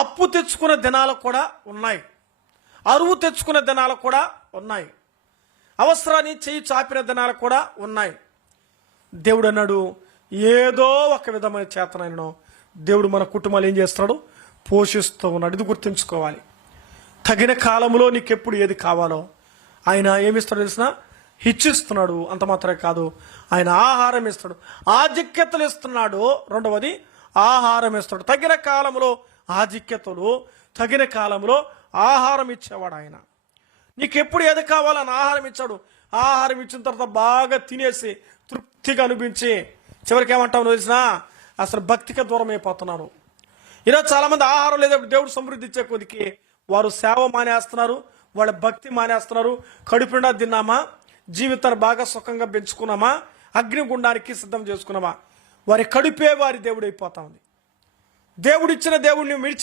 అప్పు తెచ్చుకునే దినాలు కూడా ఉన్నాయి, అరువు తెచ్చుకునే దినాలు కూడా ఉన్నాయి, అవసరాన్ని చేయి చాపిన దినాలు కూడా ఉన్నాయి. దేవుడు అన్నాడు, ఏదో ఒక విధమైన చేతనైనను దేవుడు మన కుటుంబాలు ఏం చేస్తున్నాడు, పోషిస్తూ ఉన్నాడు. ఇది గుర్తుంచుకోవాలి. తగిన కాలంలో నీకెప్పుడు ఏది కావాలో ఆయన ఏమిస్తాడో తెలిసిన ఇచ్చిస్తున్నాడు. అంత మాత్రమే కాదు, ఆయన ఆహారం ఇస్తాడు, ఆధిక్యతలు ఇస్తున్నాడు. రెండవది ఆహారం ఇస్తాడు. తగిన కాలంలో ఆధిక్యతలు, తగిన కాలంలో ఆహారం ఇచ్చేవాడు ఆయన. నీకెప్పుడు ఏది కావాలని ఆహారం ఇచ్చాడు. ఆహారం ఇచ్చిన తర్వాత బాగా తినేసి తృప్తిగా అనిపించి చివరికి ఏమంటావు తెలిసినా అసలు భక్తికి దూరం అయిపోతున్నారు. ఈరోజు చాలామంది ఆహారం లేదప్పుడు దేవుడు సమృద్ధి ఇచ్చే కొద్దికి వారు సేవ మానేస్తున్నారు, వాళ్ళ భక్తి మానేస్తున్నారు. కడుపుండా తిన్నామా, జీవితాన్ని బాగా సుఖంగా పెంచుకున్నామా, అగ్నిగుండానికి సిద్ధం చేసుకున్నామా, వారి కడుపే వారి దేవుడు అయిపోతా ఉంది. దేవుడిచ్చిన దేవుడిని విడిచి